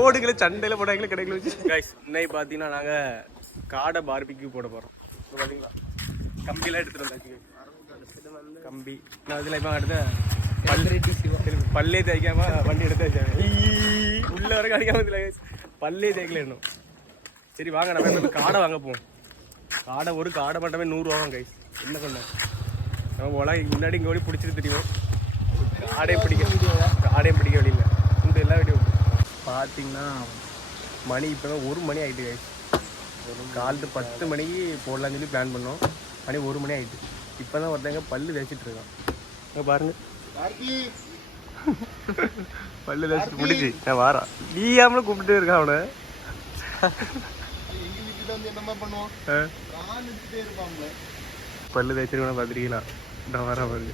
போடுகளை சண்டையில போட்டாங்களே கடைகளை வச்சு. கைஸ் இன்னைக்கு பார்த்தீங்கன்னா நாங்கள் காடை பார்பிக்யூ போட போகிறோம். பார்த்தீங்களா கம்பிலாம் எடுத்துகிட்டு வந்தாச்சு. கம்பி நான் அதில் இப்போ அடுத்த பல்லே தேய்க்காம வண்டி எடுத்து வச்சாங்க. உள்ள வரைக்கும் அடிக்காம இதில் பல்லே தேய்க்கல இன்னும். சரி வாங்க நம்ம இப்போ காடை வாங்க போவோம். காடை ஒரு காடை மட்டுமே 100 ரூபாவும் கைஸ். என்ன சொன்னேன் நம்ம போலாம். முன்னாடி இங்கே ஓடி பிடிச்சிட்டு தெரியும். காடையும் பிடிக்க வழியில் இந்த எல்லா வீடியோ பார்த்தீங்கன்னா மணி இப்போ தான் 1 மணி ஆகிட்டு கைஸ். காலத்து 10 மணிக்கு போடலான்னு சொல்லி பிளான் பண்ணோம். மணி 1 மணி ஆகிட்டு. இப்போ தான் ஒருத்தங்க பல்லு தேய்ச்சிட்டு இருக்கான் பாருங்க. பல்லு தேய்ச்சிட்டு முடிச்சு நான் வாரா நீயாமலும் கூப்பிட்டு இருக்கான் அவனை. பல்லு தேய்ச்சிருக்கான பார்த்துருக்கீங்களா? நான் வர பாருங்க.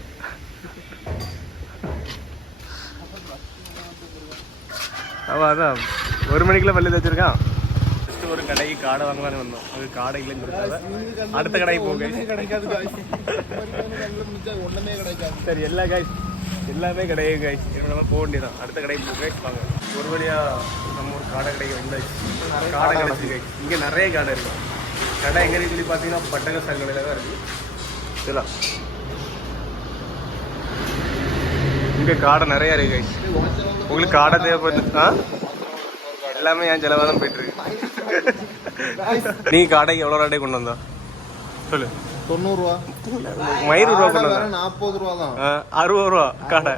அவன் அதான் 1 மணிக்குள்ள பல்லு தேய்ச்சிருக்கான். ஒரு கடைக்கு காடை வாங்கலான்னு வந்தோம். அது காடை இல்லைன்னு சொல்லிட்டாங்க. அடுத்த கடைக்கு போக சரி எல்லா காய்ஸ் எல்லாமே கிடையாது காய்ஸ். நம்ம போக வேண்டியதான். அடுத்த கடைக்கு போக காய்ஸ் வாங்க. ஒரு வழியா நம்ம ஒரு காடை கடைக்கு வந்தாச்சு. காடை கிடச்சி காய்ஸ். இங்கே நிறைய காடை இருக்கு. கடை எங்கே சொல்லி பார்த்தீங்கன்னா பட்டக சங்கடையில் தான் இருக்கு. இதெல்லாம் இங்கே காடை நிறைய இருக்கு காய்ஸ். உங்களுக்கு காடை தேவைப்படுது எல்லாமே என் செலவாக தான் போயிட்டு இருக்கு. நீ காடைக்கு எவ்வளோ ரூபாய் கொண்டு வந்தா சொல்லு? 90 ரூபா. மயிறு ரூபா கொண்டு வந்தா 40 ரூபா தான். 60 ரூபா காடை.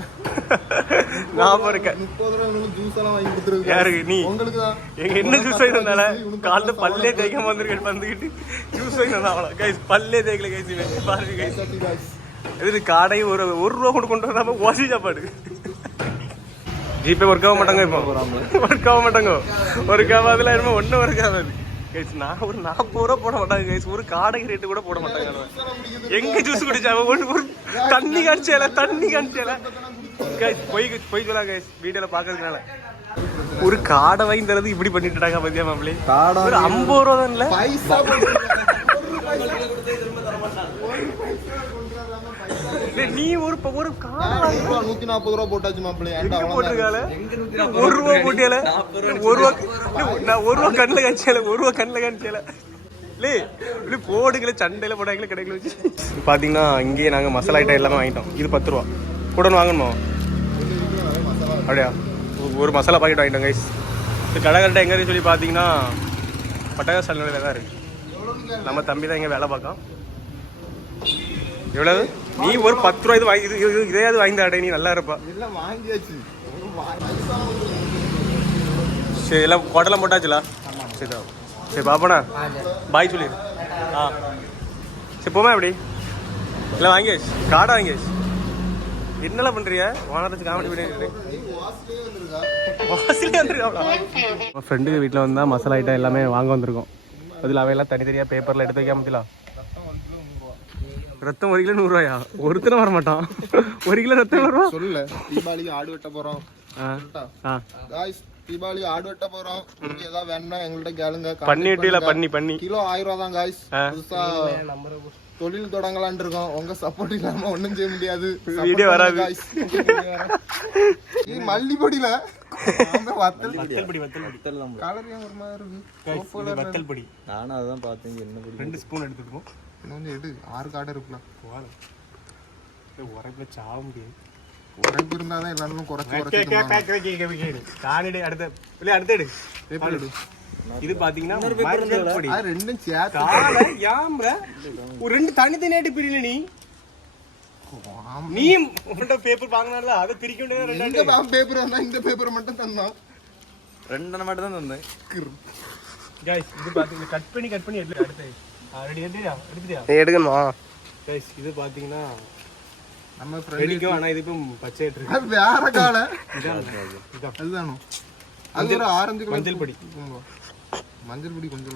நான் 30 ரூபா ஜூஸ் எல்லாம் வாங்கி கொடுத்துருக்கு. யாருக்கு? நீ உங்களுக்கு தான். எங்க என்ன ஜூஸ் வாங்கி வந்தால? காலைல பல்லே தேய்க்காம வந்துக்கிட்டு ஜூஸ் வாங்கி வந்தா அவ்வளோ கைஸ். பல்லே தேய்க்கல கைஸ். பாருங்க கைஸ். இது காடை ஒரு ரூபா கொண்டு வந்தாம ஓசி சாப்பாடு. ஜிபே ஒர்க் ஆக மாட்டாங்க. இப்போ ஒர்க் ஆக மாட்டாங்க. ஒர்க் ஆகாதுல என்னமோ ஒன்றும் ஒர்க் ஆகாது கைஸ். நான் ஒரு 40 ரூபா போட மாட்டாங்க கைஸ். ஒரு காடைக்கு ரேட்டு கூட போட மாட்டாங்க. எங்க ஜூஸ் குடிச்சாங்க ஒரு தண்ணி காணிச்சல கைஸ். போய் சொல்லா கைஸ். வீடியோல பாக்குறதுனால ஒரு காடை வாங்கி தரது இப்படி பண்ணிட்டுட்டாங்க பத்தியா மாப்பிள்ளை. ஒரு 50 ரூபா தான் இல்ல நீ ஒரு காடை 140 ரூபா போட்டாச்சு மாப்பிள்ளை. போட்டிருக்கால 1 ரூபா போட்டியால 1 ரூபா கண்ணில் காய்ச்சல 1 ரூபா கண்ணில் காய்ச்சல இல்லை போடுகளை சண்டையில போட்டாங்களே கடைகளை வச்சு. பார்த்தீங்கன்னா இங்கேயே நாங்கள் மசாலா ஐட்டம் எல்லாமே வாங்கிட்டோம். இது 10 ரூபா கூட வாங்கணுமா? அப்படியா? ஒரு மசாலா பாக்கெட் வாங்கிட்டோம் கைஸ். இது கடை கரெக்டாக எங்கே சொல்லி பார்த்தீங்கன்னா பட்டக சல்நிலையில் தான் இருக்கு. நம்ம தம்பி தான் இங்கே வேலை பார்க்கலாம். எவ்வளவு? நீ ஒரு 10 ரூபா இது வாங்கி இதையாவது வாங்கிதாடே. நீ நல்லா இருப்பா. சரி எல்லாம் கோட்டெல்லாம் போட்டாச்சுல? சரி சரி பாப்பண்ணா பாய் சொல்லிடு. சரி போமா எப்படி எல்லாம் வாங்கியாச்சு. காடை வாங்கியாச்சு. என்னெல்லாம் பண்றிய? ஓனரச்சு காமெடி பண்ணிட்டு வாசிலே வந்துருக்கா. ஃப்ரெண்டுக்கு வீட்டில் வந்தால் மசாலா ஐட்டம் எல்லாமே வாங்க வந்திருக்கோம். அதில் அவையெல்லாம் தனித்தனியாக பேப்பரில் எடுத்து வைக்காம முடியலாம். ரத்தம் 1 கிலோ 100 ரூபாயா? ஒருத்தனை வர மாட்டான். 1 கிலோ ரத்தம் வருவா? சொல்லல. தீபாவளிக்கு ஆடு வெட்ட போறோம். தீபாவளி ஆடு வெட்ட போறோம். ஏதாவது வேணா எங்கள்கிட்ட கேளுங்க. பண்ணி விட்டீங்களா? பண்ணி கிலோ 1000 ரூபா தான் காய்ஸ். புதுசா தொழில் தொடங்கலான் இருக்கோம். உங்க சப்போர்ட் இல்லாம ஒண்ணும் செய்ய முடியாது. வீடியோ வராது. மல்லிப்பொடியில நானும் அதான் பார்த்தேன். என்ன 2 ஸ்பூன் எடுத்துக்கோ. இன்னொன்று எடு. 6 காடை இருக்கலாம். உரைப்புல சாவ முடியாது. உரைப்பு இருந்தாதான் எல்லாரும் குறைச்சு இது பாத்தீங்கன்னா ரெண்டும் சேர்த்து ஒரு 2 தனித்தனியாட்டு பிரியல. நீ பேப்பர் வாங்கினால அதை பிரிக்க வேண்டியது. பேப்பர் வந்தா இந்த பேப்பர் மட்டும் தந்தான். 2 மட்டும் தான் தந்தேன். இது பாத்தீங்கன்னா கட் பண்ணி எடுக்கணுமா? இது பாத்தீங்கன்னா நம்ம ஃப்ரெண்டுக்கும். ஆனா இது இப்போ பச்சை இருக்கு. வேற காலை அதுதானோ? அது ஒரு ஆரஞ்சு மஞ்சள் பொடி. மஞ்சள் பொடி கொஞ்சம்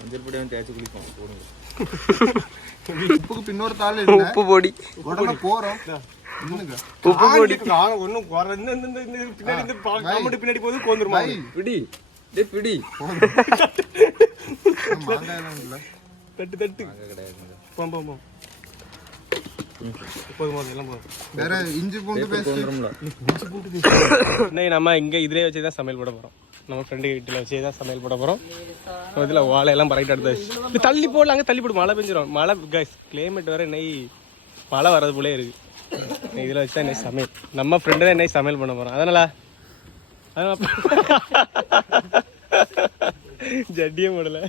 மஞ்சள் பொடி தேய்ச்சி குளிப்போம். போடுங்க. உப்புக்கு பின்னொரு தாள் உப்பு பொடி உடனே போறோம். உப்பு பொடி ஒன்னும் பின்னாடி போது கோந்துருமா? பிடி பிடி தட்டு கிடையாது. போதும் எல்லாம் போதும். வேற இஞ்சி பூண்டு பேஸ்ட் இன்னைக்கு நம்ம இங்கே இதிலே வச்சு தான் சமையல் போட போகிறோம். நம்ம ஃப்ரெண்டு வீட்டில் வச்சு தான் சமையல் போட போகிறோம். இதில் வாழையெல்லாம் பறக்கிட்டு எடுத்தாச்சு. இது தள்ளி போடல, அங்கே தள்ளி போடு, மழை பெஞ்சிடும். மழை கைஸ் கிளைமேட் வேறு இன்னைக்கு மழை வர்றது போலே இருக்குது. இதில் வச்சு தான் இன்னைக்கு சமையல். நம்ம ஃப்ரெண்டு தான் இன்னைக்கு சமையல் பண்ண போகிறோம். அதனால ஜட்டியே போடலை.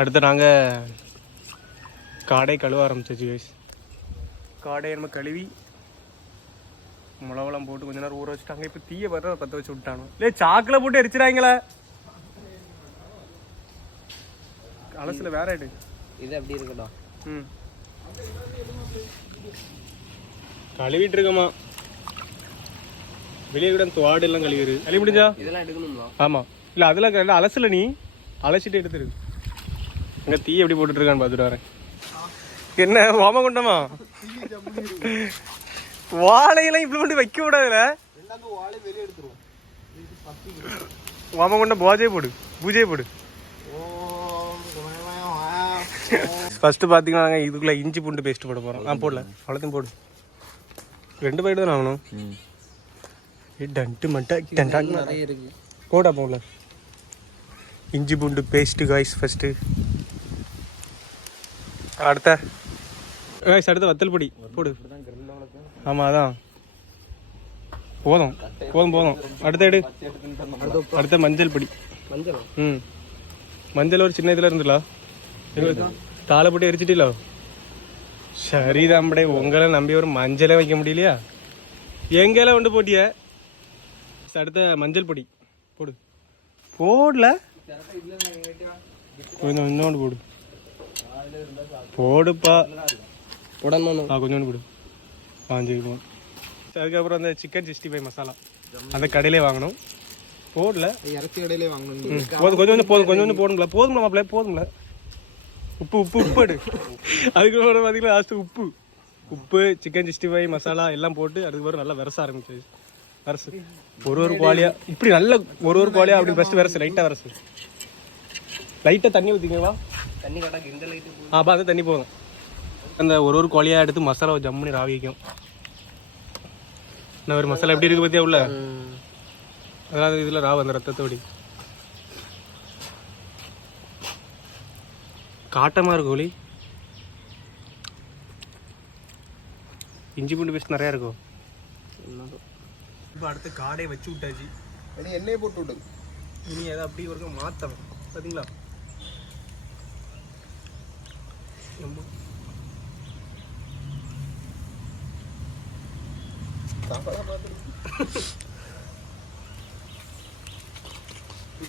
அடுத்து நாங்கள் காடை கழுவ ஆரம்பிச்சாச்சு கைஸ். காடையை நம்ம கழுவி மிளவெல்லாம் போட்டு கொஞ்ச நேரம் ஊற வச்சுட்டாங்க. இப்போ தீயை வர பற்ற வச்சு விட்டானோ இல்லை சாக்கில் போட்டு எரிச்சிடாங்களே. அலசில் வேற ஆயிடு இது அப்படி இருக்கட்டும். ம் கழுவிட்டு இருக்கமா வெளியே கூட தோடு எல்லாம் கழுவிடு. கழுவி முடிஞ்சா இதெல்லாம் எடுக்கணுமா? ஆமாம். இல்லை அதெல்லாம் அலசில் நீ அலசிட்டு எடுத்துரு. அங்கே தீ எப்படி போட்டுட்டு இருக்கான்னு பார்த்துட்டு வரேன். என்ன வாம கொண்டமா வாழையெல்லாம் இப்படி மட்டும் வைக்க விடாதுல. வாம கொண்ட பூஜையை போடு. ஃபர்ஸ்ட் பார்த்தீங்கன்னா நாங்கள் இதுக்குள்ள இஞ்சி பூண்டு பேஸ்ட் போட போகிறோம். போடல அவ்வளோத்தையும் போடு. 2 பாக்கெட் தான் ஆகணும். டன்ட்டு மட்டும் நிறைய இருக்கு. போடா போகல இஞ்சி பூண்டு பேஸ்ட்டு காய்ஸ் ஃபஸ்ட்டு. அடுத்த வத்தல் பொடி போடு. ஆமாம் அதான் போதும். அடுத்த மஞ்சள் பொடி. மஞ்சள் ஒரு சின்ன இதில் இருந்துலா தாளை போட்டு எரிச்சிட்டீங்களா? சரிதாம்படே, உங்களை நம்பி ஒரு மஞ்சளே வைக்க முடியலையா? எங்கெல்லாம் கொண்டு போட்டிய? அடுத்த மஞ்சள் பொடி போடல கொஞ்சோண்டு போடுப்பா. கொஞ்சோண்டு போடு. அதுக்கப்புறம் அந்த சிக்கன் 65 மசாலா அந்த கடையிலே வாங்கணும். போடல இறச்சி கடையிலே வாங்கணும். கொஞ்சம் போடுங்களா? போதுங்களா? உப்பு எடு. அதுக்கப்புறம் பார்த்தீங்கன்னா லாஸ்ட்டு உப்பு சிக்கன் 65 மசாலா எல்லாம் போட்டு அதுக்கப்புறம் நல்லா விரச ஆரம்பிச்சு. ஒரு குவாலியாக இப்படி நல்ல ஒரு குவாலியாக அப்படி ஃபஸ்ட்டு லைட்டாக தண்ணி ஊற்றிக்கவா? தண்ணி கட்டாக்கு இந்த லைட்டு. அது தண்ணி போதும். அந்த ஒரு குவாலியாக எடுத்து மசாலாவை ஜம்முனி ராவி வைக்கும். நான் ஒரு மசாலா எப்படி இருக்குது பார்த்தியா உள்ள? அதாவது இதில் ராவு அந்த ரத்தத்தோடி காட்டமாக இருக்கும். கோழி இஞ்சி பூண்டு பேஸ்ட் நிறையா இருக்கும். இப்போ அடுத்து காடையை வச்சு விட்டாச்சு. எண்ணெயை போட்டு விட்டு இனி அதை அப்படி ஒரு மாற்றணும். பார்த்தீங்களா?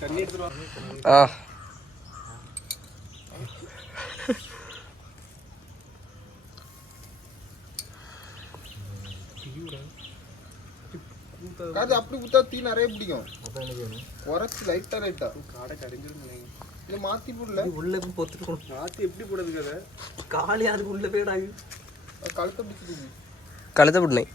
தண்ணி எடுத்துருவா. அப்படி குத்தா தீ நிறைய பிடிக்கும். குறைச்சி லைட்டா காடை கரைஞ்சிரும். இல்லை மாற்றி போடல. உள்ள போய் பொத்துக்கணும். மாற்றி எப்படி போடுறது கதை? காலி அதுக்கு உள்ள போயிடாது. கழுத்தை பிடிச்சிருக்கு. கழுத்தை பிடினே.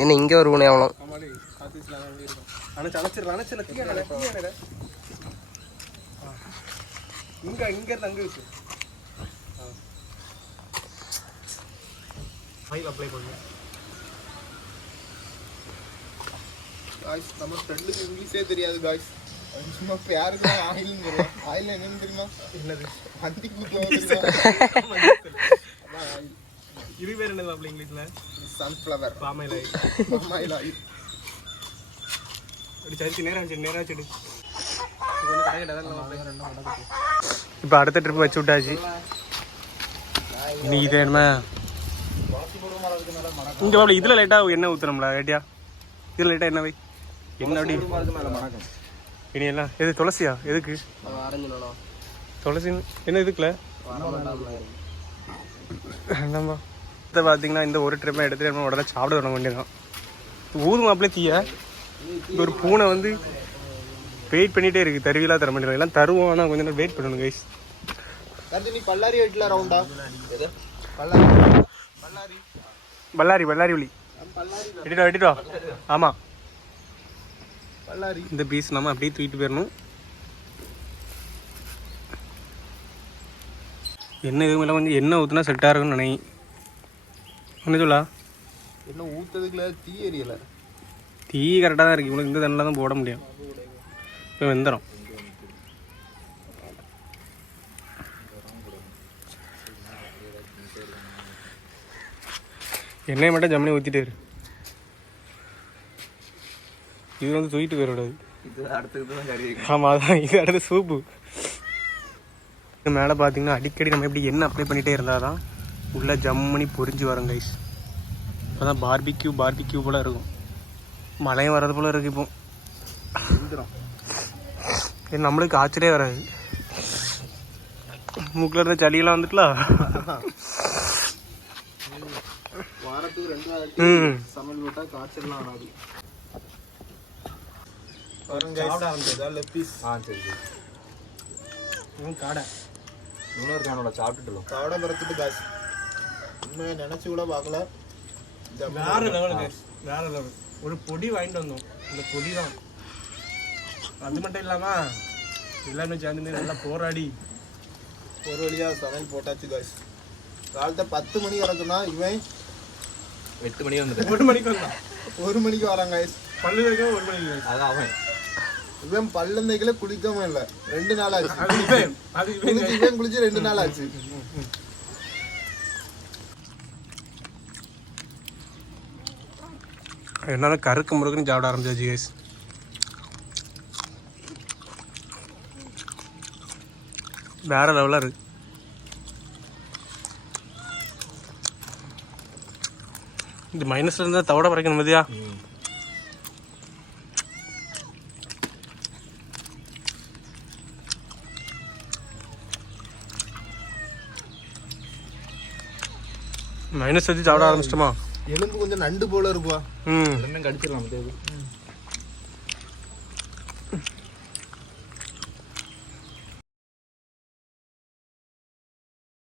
என்ன இங்கே ஒரு உணவு எவ்வளோ? அப்ளை பண்ணுங்க. நம்ம ஃப்ரெண்டுக்கு இங்கிலீஷே தெரியாது காய்ஸ். சும்மா பேருக்கு ஆயில் என்னன்னு தெரியுமா? என்னது? அந்தி இது பேர் என்னது அப்படி இங்கிலீஷ்ல? Sunflower palm oil oil. இப்போ அடுத்த ட்ரிப் வச்சு விட்டாச்சு. இன்னைக்கு இது என்ன இங்கே அவ்வளோ இதில் லைட்டாக எண்ணெய் ஊற்றுறோம்ல லைட்டியா? இதில் லைட்டாக எண்ணெய் வை. என்ன அப்படி இனி எல்லாம் எது துளசியா? எதுக்கு துளசி? என்ன இதுக்குல என்னம்மா இதை பார்த்தீங்கன்னா இந்த ஒரு ட்ரிப்பை எடுத்துகிட்டு உடனே சாப்பிட தொடங்க வேண்டியதான். ஊதுமாப்பிளே தீய இந்த ஒரு பூனை வந்து வெயிட் பண்ணிகிட்டே இருக்குது. தருவிலாம் தர மாட்டேங்கிறோம். எல்லாம் தருவோம், ஆனால் கொஞ்சம் நேரம் வெயிட் பண்ணணும் கைஸ். நீ பல்லாரி வெட்டில ரவுண்டா பல்லாரி பல்லாரி பல்லாரி பல்லாரி உளி வெட்டிட்டோம் வெட்டிட்டோம். ஆமாம் பல்லாரி இந்த பீஸ் நம்ம அப்படியே தூக்கிட்டு போயிடணும். எண்ணெய் எதுவும் இல்லை, கொஞ்சம் எண்ணெய் ஊற்றினா செட்டாக இருக்குன்னு நினை. என்ன சொல்லா? என்ன ஊற்றுறதுக்குள்ள தீ எரியலை. தீ கரெக்டாக தான் இருக்குது. இவனுக்கு இந்த தண்ணில் தான் போட முடியும். இப்போ வெந்துடும். எண்ணெயை மட்டும் ஜம்மனி ஊற்றிட்டு இரு. இது வந்து தூக்கிட்டு போயிடக்கூடாது. இது அடுத்தது தான் கறி. ஆமாம் அதான் இது அடுத்த சூப்பு. மேலே பார்த்தீங்கன்னா அடிக்கடி நம்ம எப்படி எண்ணெய் அப்ளை பண்ணிகிட்டே இருந்தால் தான் உள்ளே ஜம்மனி பொரிஞ்சு வரும் கைஸ். இப்போ தான் பார்பிக்யூ போல் இருக்கும். மழையும் வர்றது போல் இருக்குது. இப்போ இது நம்மளுக்கு ஆச்சரியே வராது. மூக்கில் இருந்த சளியெல்லாம் வந்துட்டுலாம் வாரத்துக்கு 2 வாட்டி சமையல் போட்டால் காய்ச்சல்லாம் ஆனாது. சாப்பிட ஆரம்பிச்சதா லெக் பீஸ். சரி சரி. காடை இன்னொரு காணோட சாப்பிட்டுட்டோம். காடை பறத்துட்டு காசு உண்மையை நினச்சி கூட பார்க்கல. வேற லெவலு கைஸ், வேற லெவல். ஒரு பொடி வாங்கிட்டு வந்தோம். இந்த பொடி தான். அது மட்டும் இல்லாமல் எல்லாமே சேர்ந்து நல்லா போராடி ஒரு வழியாக சமையல் போட்டாச்சு காசு. காலத்தை 10 மணி வரைக்கும்னா இவன் 8 மணிக்கு வந்துட்டு 1 மணிக்கு வந்தான். 1 மணிக்கு வரான் காய்ஸ். பல்லு வைக்க 1 மணிக்கு. அதான் அவன் இவன் பல்லந்தைகளை குளிக்காம இல்லை 2 நாள் ஆச்சு. அது இவன் குளிச்சு 2 நாள் ஆச்சு. என்னால கருக்கு முறுக்குன்னு சாப்பிட ஆரம்பிச்சாச்சு கைஸ். வேற லெவலாக இருக்கு. இந்த மைனஸ்ல இருந்தால் தவட பறைக்கணும் மதியா. மைனஸ் வச்சு சாப்பிட ஆரம்பிச்சிட்டோமா? எலும்பு கொஞ்சம் நண்டு போல இருக்குவா. ரெண்டும் கடிச்சிடலாம்.